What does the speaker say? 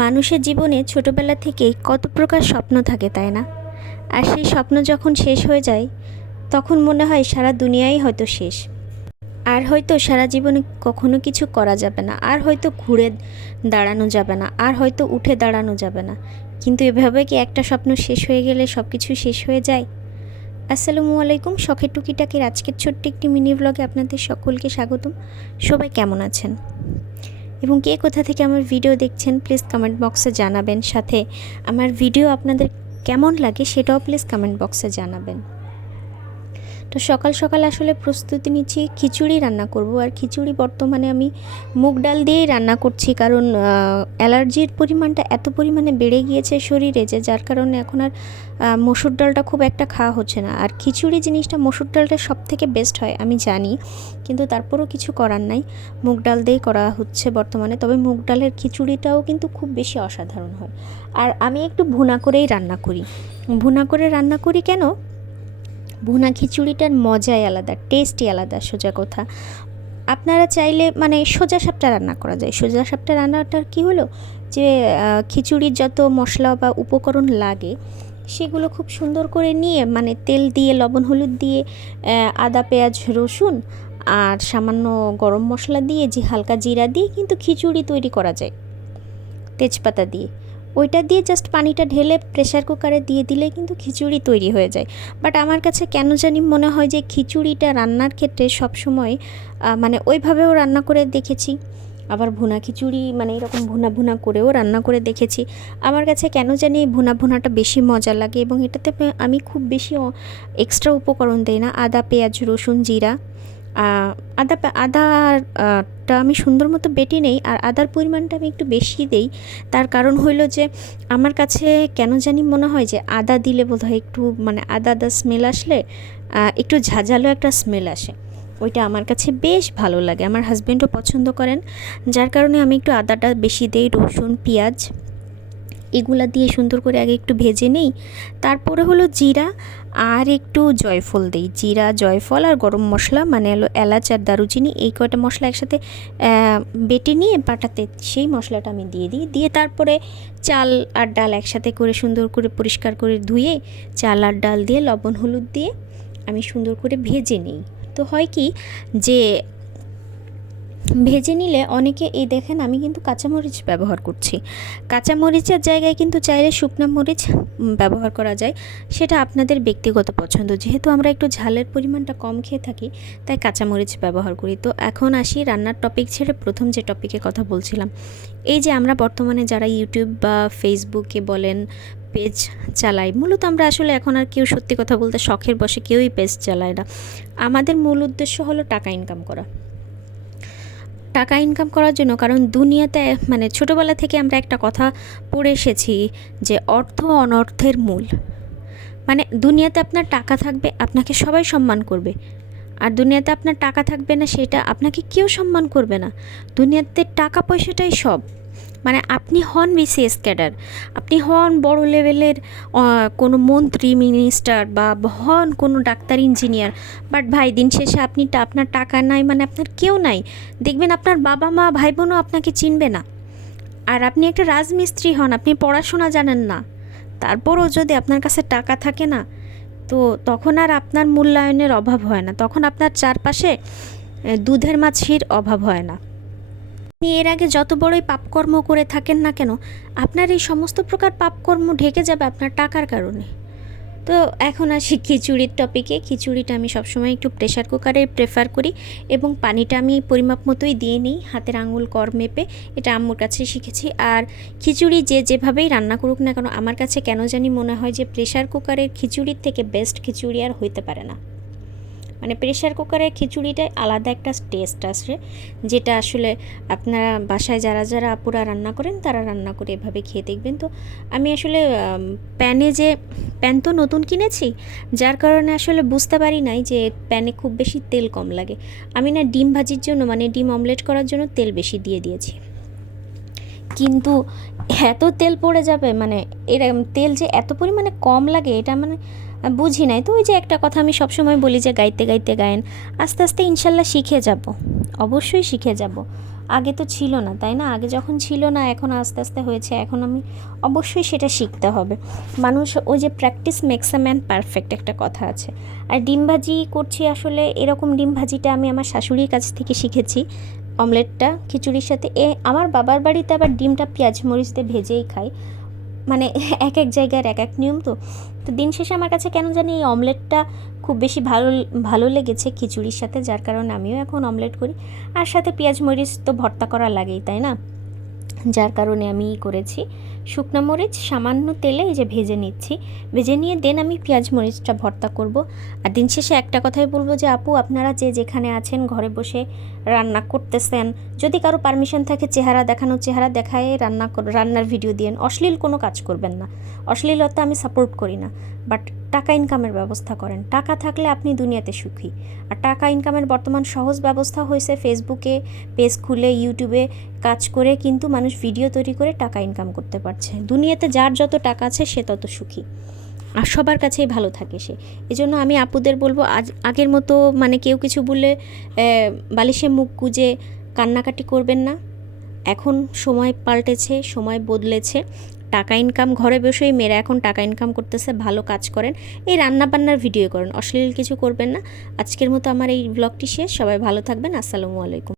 মানুষের জীবনে ছোটবেলা থেকেই কত প্রকার স্বপ্ন থাকে, তাই না? আর সেই স্বপ্ন যখন শেষ হয়ে যায় তখন মনে হয় সারা দুনিয়াই হয়তো শেষ। আর হয়তো সারা জীবনে কখনো কিছু করা যাবে না, আর হয়তো ঘুরে দাঁড়ানো যাবে না, আর হয়তো উঠে দাঁড়ানো যাবে না। কিন্তু এভাবে কি একটা স্বপ্ন শেষ হয়ে গেলে সব কিছু শেষ হয়ে যায়? আসসালামু আলাইকুম, শখের টুকিটাকির আজকের ছোট্ট একটি মিনি ব্লগে আপনাদের সকলকে স্বাগতম। সবাই কেমন আছেন এবং কে কোথা থেকে আমার ভিডিও দেখছেন প্লিজ কমেন্ট বক্সে জানাবেন। সাথে আমার ভিডিও আপনাদের কেমন লাগে সেটাও প্লিজ কমেন্ট বক্সে জানাবেন। তো সকাল সকাল আসলে প্রস্তুতি নিচ্ছি, খিচুড়ি রান্না করব। আর খিচুড়ি বর্তমানে আমি মুগ ডাল দিয়েই রান্না করছি, কারণ অ্যালার্জির পরিমাণটা এত পরিমাণে বেড়ে গিয়েছে শরীরে যে যার কারণে এখন আর মসুর ডালটা খুব একটা খাওয়া হচ্ছে না। আর খিচুড়ি জিনিসটা মসুর ডালটা সব থেকে বেস্ট হয় আমি জানি, কিন্তু তারপরও কিছু করার নাই, মুগ ডাল দিয়েই করা হচ্ছে বর্তমানে। তবে মুগ ডালের খিচুড়িটাও কিন্তু খুব বেশি অসাধারণ হয়। আর আমি একটু ভুনা করেই রান্না করি। ভুনা করে রান্না করি কেন? ভুনা খিচুড়িটার মজাই আলাদা, টেস্টই আলাদা। সোজা কথা, আপনারা চাইলে মানে সোজা সাপটা রান্না করা যায়। সোজা সাপটা রান্নাটার কি হলো যে খিচুড়ির যত মশলা বা উপকরণ লাগে সেগুলো খুব সুন্দর করে নিয়ে, মানে তেল দিয়ে লবণ হলুদ দিয়ে আদা পেঁয়াজ রসুন আর সামান্য গরম মশলা দিয়ে হালকা জিরা দিয়ে কিন্তু খিচুড়ি তৈরি করা যায় তেজপাতা দিয়ে। ওইটা দিয়ে জাস্ট পানিটা ঢেলে প্রেসার কুকারে দিয়ে দিলে কিন্তু খিচুড়ি তৈরি হয়ে যায়। বাট আমার কাছে কেন জানি মনে হয় যে খিচুড়িটা রান্নার ক্ষেত্রে সবসময় মানে ওইভাবেও রান্না করে দেখেছি, আবার ভুনা খিচুড়ি মানে এরকম ভুনা ভুনা করেও রান্না করে দেখেছি। আমার কাছে কেন জানি ভুনা ভুনাটা বেশি মজা লাগে এবং এটাতে আমি খুব বেশি এক্সট্রা উপকরণ দিই না। আদা পেঁয়াজ রসুন জিরা, আদাটা আমি সুন্দর মতো বেটে নেই, আর আদার পরিমাণটা আমি একটু বেশি দেই। তার কারণ হইল যে আমার কাছে কেন জানি মনে হয় যে আদা দিলে বোধহয় একটু মানে আদা আদা স্মেল আসলে একটু ঝাঁঝালো একটা স্মেল আসে, ওইটা আমার কাছে বেশ ভালো লাগে। আমার হাজব্যান্ডও পছন্দ করেন, যার কারণে আমি একটু আদাটা বেশি দেই। রসুন পেঁয়াজ এগুলা দিয়ে সুন্দর করে আগে একটু ভেজে নেই, তারপরে হলো জিরা আর একটু জয়ফল দিই। জিরা জয়ফল আর গরম মশলা মানে হলো এলাচ আর দারুচিনি, এই কয়টা মশলা একসাথে বেটে নিয়ে পাটাতে সেই মশলাটা আমি দিয়ে দিই। দিয়ে তারপরে চাল আর ডাল একসাথে করে সুন্দর করে পরিষ্কার করে ধুয়ে চাল আর ডাল দিয়ে লবণ হলুদ দিয়ে আমি সুন্দর করে ভেজে নিই। তো হয় কি যে ভেজে নিলে অনেকে এই দেখেন আমি কিন্তু কাঁচামরিচ ব্যবহার করছি। কাঁচামরিচের জায়গায় কিন্তু চাইলে শুকনো মরিচ ব্যবহার করা যায়, সেটা আপনাদের ব্যক্তিগত পছন্দ। যেহেতু আমরা একটু ঝালের পরিমাণটা কম খেয়ে থাকি তাই কাঁচামরিচ ব্যবহার করি। তো এখন আসি রান্নার টপিক ছেড়ে প্রথম যে টপিকে কথা বলছিলাম, এই যে আমরা বর্তমানে যারা ইউটিউব বা ফেসবুকে বলেন পেজ চালাই, মূলত আমরা আসলে এখন আর কেউ সত্যি কথা বলতে শখের বসে কেউই পেজ চালায় না। আমাদের মূল উদ্দেশ্য হলো টাকা ইনকাম করা। টাকা ইনকাম করার জন্য, কারণ দুনিয়াতে মানে ছোটোবেলা থেকে আমরা একটা কথা পড়ে এসেছি যে অর্থ অনর্থের মূল। মানে দুনিয়াতে আপনার টাকা থাকবে আপনাকে সবাই সম্মান করবে, আর দুনিয়াতে আপনার টাকা থাকবে না সেটা আপনাকে কেউ সম্মান করবে না। দুনিয়াতে টাকা পয়সাটাই সব। মানে আপনি হন বিসিএস ক্যাডার, আপনি হন বড় লেভেলের কোনো মন্ত্রী মিনিস্টার বা হন কোনো ডাক্তার ইঞ্জিনিয়ার, বাট ভাই দিন শেষে আপনি আপনার টাকা নাই মানে আপনার কেউ নাই। দেখবেন আপনার বাবা মা ভাই বোনও আপনাকে চিনবে না। আর আপনি একটা রাজমিস্ত্রি হন, আপনি পড়াশোনা জানেন না, তারপরও যদি আপনার কাছে টাকা থাকে না, তো তখন আর আপনার মূল্যায়নের অভাব হয় না, তখন আপনার চারপাশে দুধের মাছির অভাব হয় না। আপনি এর আগে যত বড়ই পাপকর্ম করে থাকেন না কেন, আপনার এই সমস্ত প্রকার পাপকর্ম ঢেকে যাবে আপনার টাকার কারণে। তো এখন আসি খিচুড়ির টপিকে। খিচুড়িটা আমি সবসময় একটু প্রেশার কুকারে প্রেফার করি এবং পানিটা আমি পরিমাপ মতোই দিয়ে নিই, হাতের আঙুল কর মেপে। এটা আম্মুর কাছে শিখেছি। আর খিচুড়ি যে যেভাবেই রান্না করুক না কেন, আমার কাছে কেন জানি মনে হয় যে প্রেশার কুকারের খিচুড়ির থেকে বেস্ট খিচুড়ি আর হইতে পারে না। মানে প্রেশার কুকারের খিচুড়িটায় আলাদা একটা টেস্ট আসে, যেটা আসলে আপনারা বাসায় যারা যারা আপুরা রান্না করেন তারা রান্না করে এভাবে খেয়ে দেখবেন। তো আমি আসলে প্যান তো নতুন কিনেছি, যার কারণে আসলে বুঝতে পারি নাই যে প্যানে খুব বেশি তেল কম লাগে। আমি না ডিম ভাজির জন্য মানে ডিম অমলেট করার জন্য তেল বেশি দিয়ে দিয়েছি, কিন্তু এত তেল পড়ে যাবে মানে এরকম তেল যে এত পরিমাণে কম লাগে এটা মানে বুঝি নাই। তো ওই যে একটা কথা আমি সবসময় বলি যে গাইতে গাইতে গায়েন, আস্তে আস্তে ইনশাল্লাহ শিখে যাব, অবশ্যই শিখে যাব। আগে তো ছিল না, তাই না? আগে যখন ছিল না, এখন আস্তে আস্তে হয়েছে, এখন আমি অবশ্যই সেটা শিখতে হবে। মানুষ ওই যে practice makes a man perfect একটা কথা আছে। আর ডিম ভাজি করছি, আসলে এরকম ডিম ভাজিটা আমি আমার শাশুড়ির কাছ থেকে শিখেছি। অমলেটটা খিচুড়ির সাথে আমার বাবার বাড়িতে আবার ডিমটা পেঁয়াজ মরিচ দিয়ে ভেজেই খায়, মানে এক এক জায়গার এক এক নিয়ম। তো তো দিন শেষে আমার কাছে কেন জানি এই অমলেটটা খুব বেশি ভালো ভালো লেগেছে খিচুড়ির সাথে, যার কারণে আমিও এখন অমলেট করি। আর সাথে পেঁয়াজ মরিচ তো ভর্তা করা লাগেই, তাই না? যার কারণে আমি করেছি শুকনো মরিচ সামান্য তেলে এই যে ভেজে নিচ্ছি, ভেজে নিয়ে দেন আমি পেঁয়াজ মরিচটা ভর্তা করব। আর দিন শেষে একটা কথাই বলবো যে আপু, আপনারা যে যেখানে আছেন ঘরে বসে রান্না করতেছেন, যদি কারো পারমিশন থাকে চেহারা দেখানো, চেহারা দেখায় রান্নার ভিডিও দিয়েন, অশ্লীল কোনো কাজ করবেন না। অশ্লীলতা আমি সাপোর্ট করি না, বাট টাকা ইনকামের ব্যবস্থা করেন। টাকা থাকলে আপনি দুনিয়াতে সুখী। আর টাকা ইনকামের বর্তমান সহজ ব্যবস্থা হয়েছে ফেসবুকে পেজ খুলে, ইউটিউবে কাজ করে কিন্তু মানুষ ভিডিও তৈরি করে টাকা ইনকাম করতে পারছে। দুনিয়াতে যার যত টাকা আছে সে তত সুখী, আর সবার কাছেই ভালো থাকে সে। এজন্য আমি আপুদের বলবো, আগের মতো মানে কেউ কিছু বললে বালিশে মুখ গুজে কান্নাকাটি করবেন না। এখন সময় পাল্টেছে, সময় বদলেছে। টাকা ইনকাম ঘরে বসেই মেয়েরা এখন টাকা ইনকাম করতেছে, ভালো কাজ করেন, এই রান্নাবান্নার ভিডিও করেন, অশ্লীল কিছু করবেন না। আজকের মতো আমার এই ব্লগটি শেষ। সবাই ভালো থাকবেন। আসসালামু আলাইকুম।